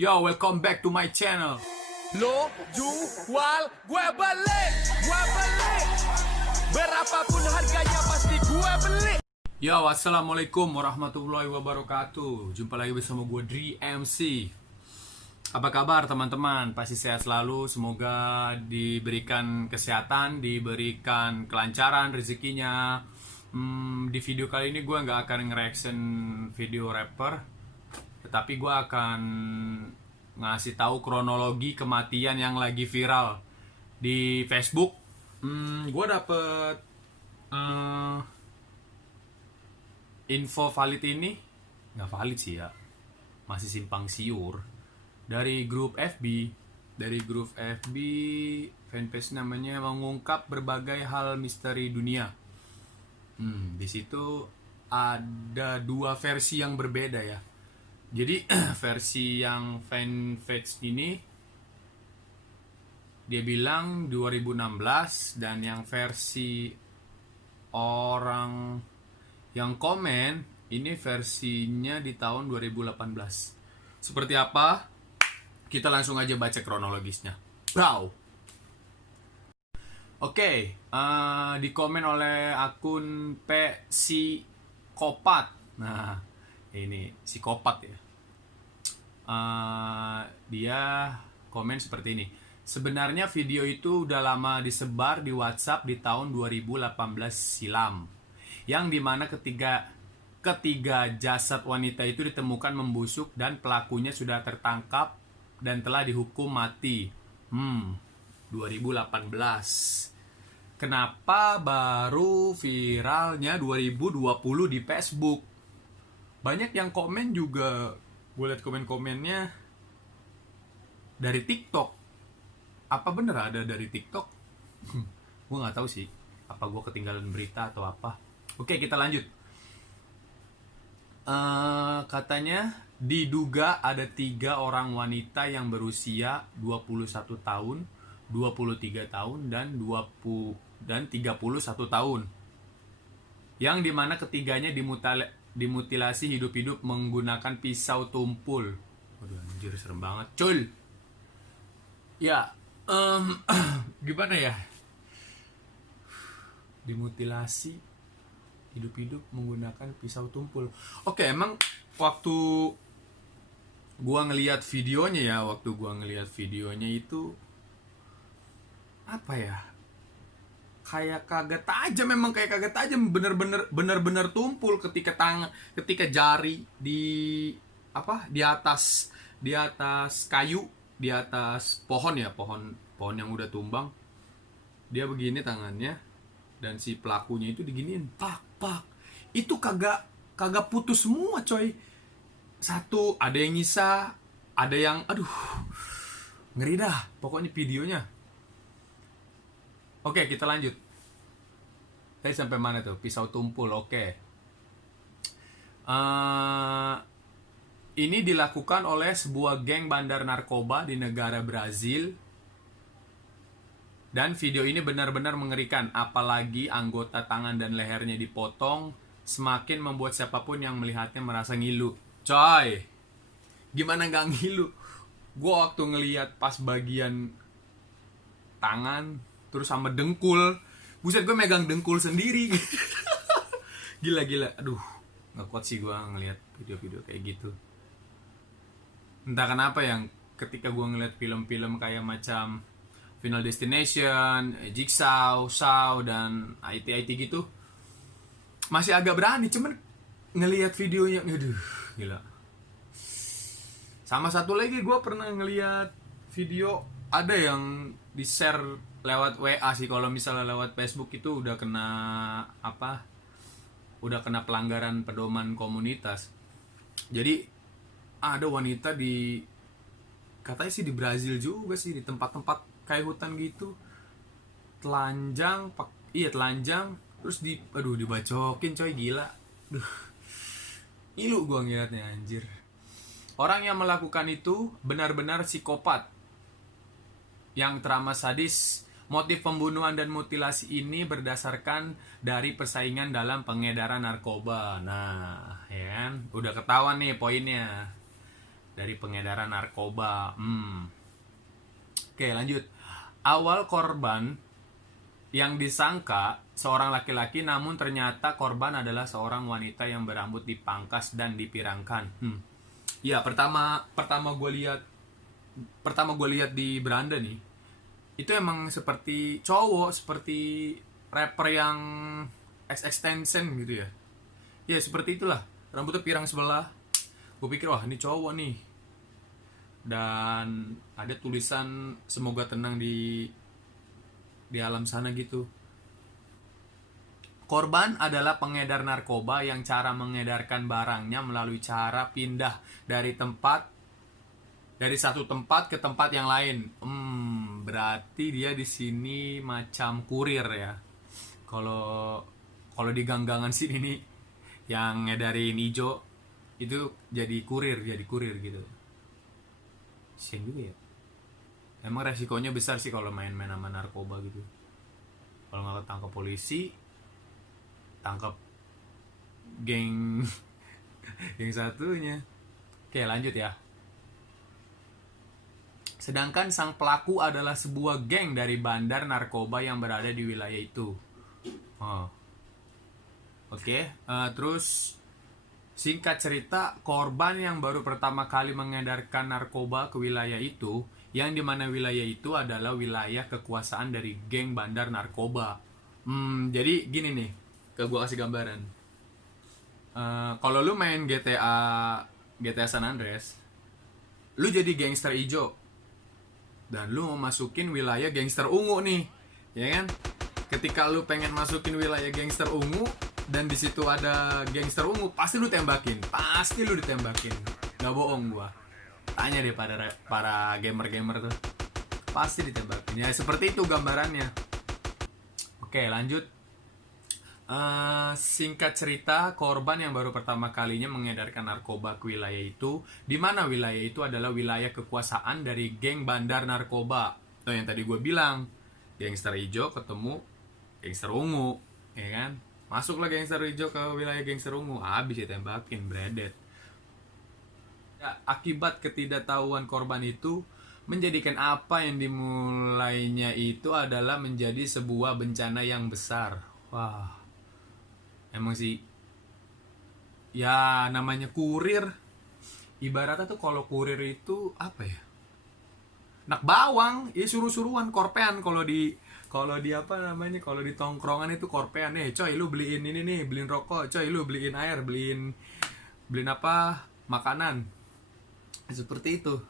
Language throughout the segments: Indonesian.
Yo, welcome back to my channel. Lo jual, gue beli. Berapapun harganya pasti gue beli. Yo, assalamualaikum warahmatullahi wabarakatuh. Jumpa lagi bersama gue Dri MC. Apa kabar teman-teman? Pasti sehat selalu. Semoga diberikan kesehatan, diberikan kelancaran rezekinya. Di video kali ini gue nggak akan nge-reaction video rapper, tetapi gue akan ngasih tahu kronologi kematian yang lagi viral di Facebook. Gue dapet info valid ini, nggak valid sih ya, masih simpang siur, dari grup FB. Fanpage namanya mengungkap berbagai hal misteri dunia. Di situ ada dua versi yang berbeda ya. Jadi versi yang fanpage ini dia bilang 2016, dan yang versi orang yang komen ini versinya di tahun 2018. Seperti apa? Kita langsung aja baca kronologisnya. Wow. Oke, di komen oleh akun Psikopat. Nah, ini psikopat ya. Dia komen seperti ini. Sebenarnya video itu udah lama disebar di WhatsApp di tahun 2018 silam, yang dimana ketiga jasad wanita itu ditemukan membusuk dan pelakunya sudah tertangkap dan telah dihukum mati. 2018. Kenapa baru viralnya 2020 di Facebook? Banyak yang komen juga, gue liat komen-komennya dari TikTok. Apa bener ada dari TikTok? Gue nggak tahu sih. Apa gue ketinggalan berita atau apa? Oke, kita lanjut. Katanya diduga ada 3 orang wanita yang berusia 21 tahun, 23 tahun, dan 31 tahun, yang dimana ketiganya dimutilasi hidup-hidup menggunakan pisau tumpul. Waduh, anjir, serem banget, cul. Ya, gimana ya? Dimutilasi hidup-hidup menggunakan pisau tumpul. Oke, emang waktu gua ngelihat videonya itu apa ya? Kayak kaget aja, memang kayak kaget aja, bener-bener tumpul ketika jari di atas kayu, di atas pohon yang udah tumbang, dia begini tangannya, dan si pelakunya itu diginiin, pak, itu kagak putus semua, coy. Satu, ada yang nyisa, ada yang ngeri dah pokoknya videonya. Oke, kita lanjut. Tadi sampai mana tuh? Pisau tumpul, oke. Ini dilakukan oleh sebuah geng bandar narkoba di negara Brazil. Dan video ini benar-benar mengerikan. Apalagi anggota tangan dan lehernya dipotong, semakin membuat siapapun yang melihatnya merasa ngilu. Coy, gimana gak ngilu? Gue waktu ngeliat pas bagian tangan terus sama dengkul, buset, gue megang dengkul sendiri. Gila, aduh, nggak kuat sih gue ngeliat video-video kayak gitu. Entah kenapa yang ketika gue ngeliat film-film kayak macam Final Destination, Jigsaw, Saw, dan IT gitu, masih agak berani. Cuman ngelihat videonya, aduh, gila. Sama satu lagi, gue pernah ngelihat video ada yang di-share lewat WA sih. Kalau misalnya lewat Facebook itu udah kena pelanggaran pedoman komunitas. Jadi ada wanita katanya sih di Brazil juga sih, di tempat-tempat kayak hutan gitu, telanjang, terus dibacokin, coy, gila. Ilu gua ngeliatnya, anjir. Orang yang melakukan itu benar-benar psikopat yang teramat sadis. Motif pembunuhan dan mutilasi ini berdasarkan dari persaingan dalam pengedaran narkoba. Nah, ya kan? Udah ketahuan nih poinnya. dari pengedaran narkoba. Oke, lanjut. Awal korban yang disangka seorang laki-laki, namun ternyata korban adalah seorang wanita yang berambut dipangkas dan dipirangkan. Ya, pertama gue lihat di beranda nih, itu emang seperti cowok, seperti rapper yang extension gitu ya. Ya seperti itulah, rambutnya pirang sebelah. Gue pikir wah ini cowok nih, dan ada tulisan semoga tenang di alam sana gitu. Korban adalah pengedar narkoba yang cara mengedarkan barangnya melalui cara pindah dari satu tempat ke tempat yang lain. Berarti dia di sini macam kurir ya. Kalau di ganggangan sini nih yang ngedarin ijo itu jadi kurir gitu. Sian juga ya. Emang resikonya besar sih kalau main-main sama narkoba gitu. Kalau nggak ketangkap polisi, tangkap geng yang satunya. Oke, lanjut ya. Sedangkan sang pelaku adalah sebuah geng dari bandar narkoba yang berada di wilayah itu. Terus singkat cerita, korban yang baru pertama kali mengedarkan narkoba ke wilayah itu, yang dimana wilayah itu adalah wilayah kekuasaan dari geng bandar narkoba. Jadi gini nih, gue kasih gambaran. Kalau lu main GTA San Andreas, lu jadi gangster ijo dan lu mau masukin wilayah gangster ungu nih, ya kan? Ketika lu pengen masukin wilayah gangster ungu dan di situ ada gangster ungu, pasti lu ditembakin. Nggak bohong gua. Tanya deh para gamer tuh, pasti ditembakin. Ya seperti itu gambarannya. Oke, lanjut. Singkat cerita, korban yang baru pertama kalinya mengedarkan narkoba ke wilayah itu, di mana wilayah itu adalah wilayah kekuasaan dari geng bandar narkoba. Tuh yang tadi gue bilang, gangster hijau ketemu gangster ungu, ya kan? Masuklah gangster hijau ke wilayah gangster ungu, habis ditembakin, bredet. Ya, akibat ketidaktahuan korban itu menjadikan apa yang dimulainya itu adalah menjadi sebuah bencana yang besar. Wah. Emang sih, ya namanya kurir, ibaratnya tuh kalau kurir itu apa ya, nak bawang, ya suruh-suruhan, korpean. Kalau di apa namanya, kalau di tongkrongan itu korpean. Coy lu beliin ini nih, beliin rokok, coy lu beliin air, beliin apa, makanan. Seperti itu.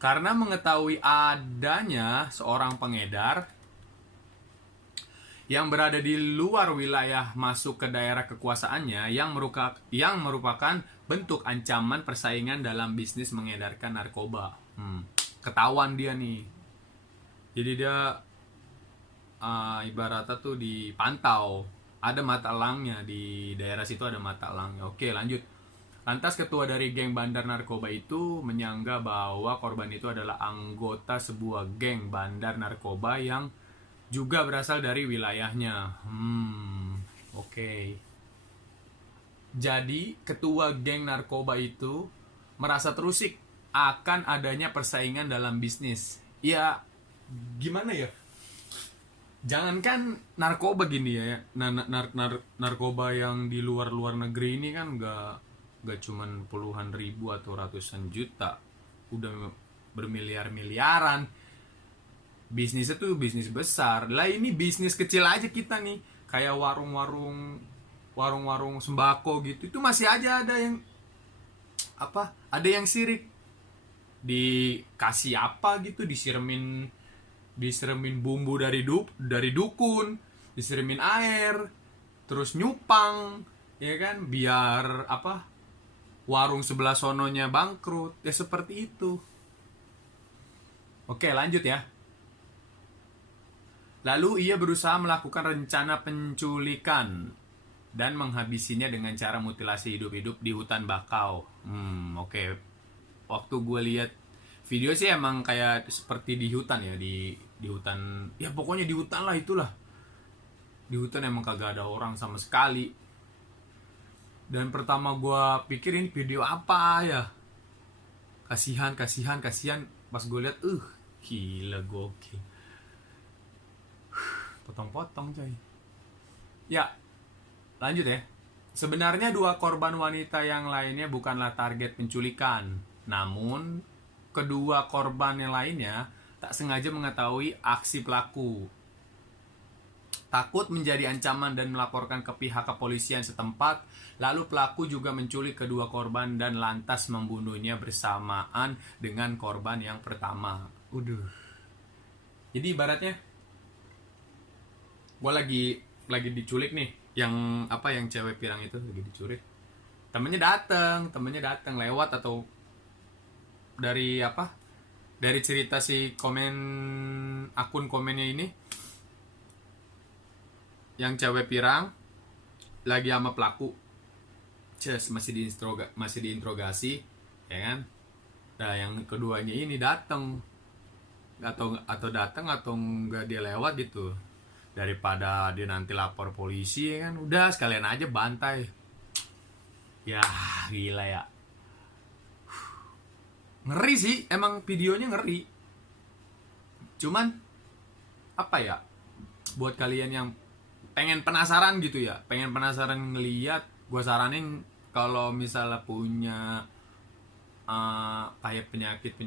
Karena mengetahui adanya seorang pengedar yang berada di luar wilayah masuk ke daerah kekuasaannya, yang merupakan bentuk ancaman persaingan dalam bisnis mengedarkan narkoba. Ketahuan dia nih. Jadi dia ibaratnya tuh dipantau. Ada mata elangnya, di daerah situ ada mata elangnya. Oke, lanjut. Lantas ketua dari geng bandar narkoba itu menyangka bahwa korban itu adalah anggota sebuah geng bandar narkoba yang juga berasal dari wilayahnya. Oke. Jadi ketua geng narkoba itu merasa terusik akan adanya persaingan dalam bisnis. Ya gimana ya? Jangankan narkoba gini ya. Narkoba yang di luar negeri ini kan gak cuman puluhan ribu atau ratusan juta, udah bermiliar-miliaran. Bisnisnya tuh bisnis besar. Lah ini bisnis kecil aja kita nih, kayak warung-warung sembako gitu, itu masih aja ada yang sirik, dikasih apa gitu, disiramin bumbu dari dukun, disiramin air, terus nyupang, ya kan, biar warung sebelah sononya bangkrut. Ya seperti itu. Oke, lanjut ya. Lalu ia berusaha melakukan rencana penculikan dan menghabisinya dengan cara mutilasi hidup-hidup di hutan bakau. Oke. Waktu gue lihat video sih emang kayak seperti di hutan ya, di hutan. Ya pokoknya di hutan lah itulah. Di hutan emang kagak ada orang sama sekali. Dan pertama gue pikir ini video apa ya? kasihan. Pas gue lihat, gila gokil. Potong-potong coy. Ya, lanjut ya. Sebenarnya 2 korban wanita yang lainnya bukanlah target penculikan. Namun, kedua korban yang lainnya tak sengaja mengetahui aksi pelaku. Takut menjadi ancaman dan melaporkan ke pihak kepolisian setempat, lalu pelaku juga menculik kedua korban dan lantas membunuhnya bersamaan dengan korban yang pertama. Jadi ibaratnya gue lagi diculik nih, yang cewek pirang itu lagi diculik. Temennya datang lewat atau dari cerita si akun komennya ini, yang cewek pirang lagi sama pelaku, masih diinterogasi, ya kan? Nah, yang keduanya ini datang atau enggak dia lewat gitu. Daripada dia nanti lapor polisi, ya kan? Udah sekalian aja bantai. Ya, gila ya. Ngeri sih, emang videonya ngeri. Cuman buat kalian yang pengen penasaran gitu ya, pengen penasaran ngeliat, gue saranin kalau misalnya punya kayak penyakit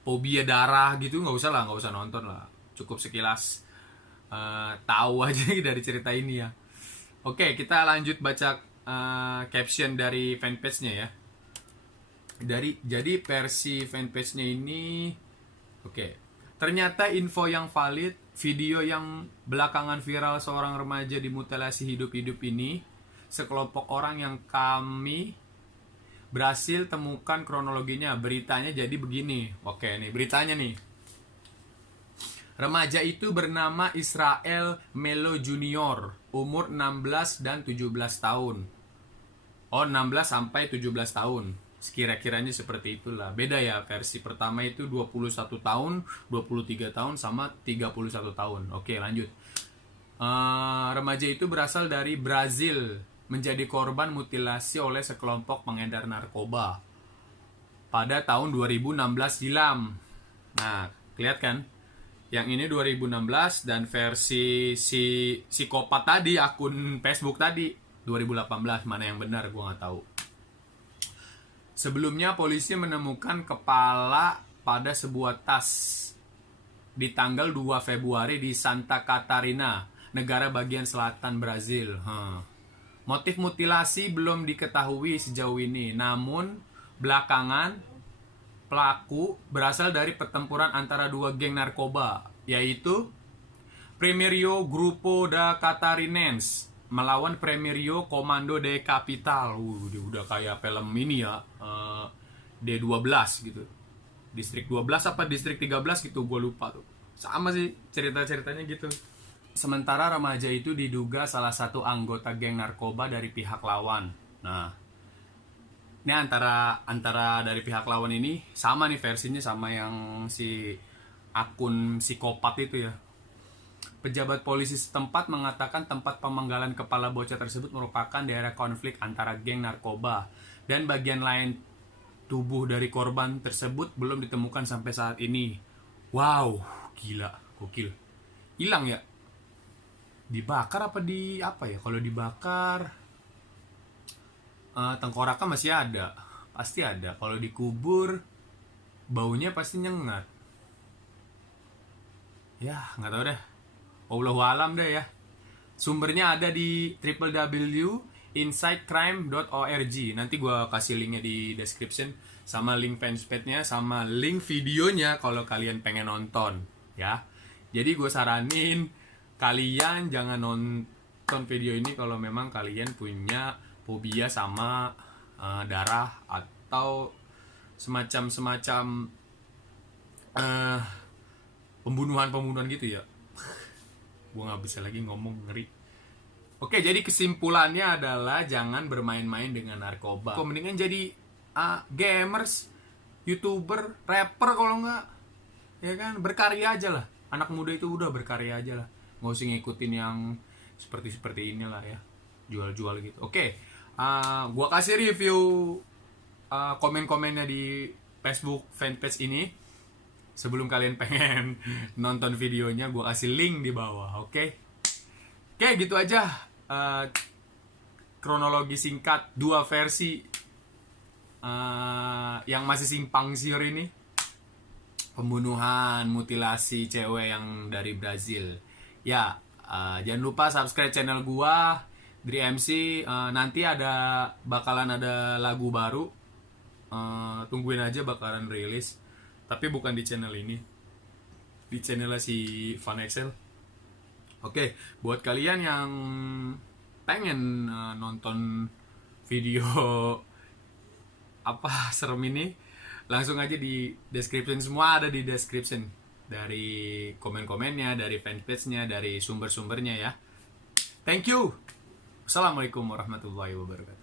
fobia darah gitu, nggak usah nonton lah, cukup sekilas tahu aja dari cerita ini ya. Oke, kita lanjut baca caption dari fanpage-nya ya. Jadi versi fanpage-nya ini, ternyata info yang valid. Video yang belakangan viral seorang remaja dimutilasi hidup-hidup ini, sekelompok orang yang kami berhasil temukan kronologinya. Beritanya jadi begini. Oke, nih beritanya nih. Remaja itu bernama Israel Melo Junior, umur 16 dan 17 tahun. 16 sampai 17 tahun. Sekira-kiranya seperti itulah. Beda ya, versi pertama itu 21 tahun, 23 tahun, sama 31 tahun. Oke, lanjut. Remaja itu berasal dari Brazil, menjadi korban mutilasi oleh sekelompok pengedar narkoba pada tahun 2016 silam. Nah, lihat kan? Yang ini 2016, dan versi si psikopat tadi, akun Facebook tadi, 2018. Mana yang benar, gue nggak tahu. Sebelumnya polisi menemukan kepala pada sebuah tas di tanggal 2 Februari di Santa Catarina, negara bagian selatan Brazil. Motif mutilasi belum diketahui sejauh ini, namun belakangan pelaku berasal dari pertempuran antara 2 geng narkoba, yaitu Primeiro Grupo da Catarinense melawan Primeiro Comando de Capital. Udah kayak film ini ya, D12 gitu. Distrik 12 apa distrik 13 gitu, gue lupa tuh. Sama sih cerita-ceritanya gitu. Sementara remaja itu diduga salah satu anggota geng narkoba dari pihak lawan. Nah, ini antara dari pihak lawan ini sama nih versinya sama yang si akun psikopat itu ya. Pejabat polisi setempat mengatakan tempat pemenggalan kepala bocah tersebut merupakan daerah konflik antara geng narkoba, dan bagian lain tubuh dari korban tersebut belum ditemukan sampai saat ini. Wow, gila, gokil. Hilang ya? Dibakar apa ya? Kalau dibakar, tengkoraknya masih ada, pasti ada. Kalau dikubur, baunya pasti nyengat. Ya, nggak tahu deh. Wallahualam deh ya. Sumbernya ada di www.insightcrime.org. Nanti gue kasih linknya di description, sama link fanpage-nya, sama link videonya kalau kalian pengen nonton ya. Jadi gue saranin kalian jangan nonton video ini kalau memang kalian punya fobia sama darah atau semacam pembunuhan gitu ya. Gue gak bisa lagi ngomong, ngeri. Oke, jadi kesimpulannya adalah jangan bermain-main dengan narkoba. Kok mendingan jadi gamers, youtuber, rapper kalau nggak, ya kan, berkarya aja lah. Anak muda itu udah berkarya aja lah, nggak usah ngikutin yang seperti inilah ya, jual-jual gitu. Oke, gue kasih review komen-komennya di Facebook fanpage ini. Sebelum kalian pengen nonton videonya, gue kasih link di bawah, oke? Oke, gitu aja. Kronologi singkat 2 versi yang masih simpang siur ini. Pembunuhan, mutilasi cewek yang dari Brazil. Ya, jangan lupa subscribe channel gua Dri MC. Nanti bakalan ada lagu baru. Tungguin aja, bakalan rilis. Tapi bukan di channel ini, di channel si Van Excel. Oke, buat kalian yang pengen nonton video apa serem ini, langsung aja di description, semua ada di description, dari komen-komennya, dari fanpage-nya, dari sumber-sumbernya ya. Thank you. Assalamualaikum warahmatullahi wabarakatuh.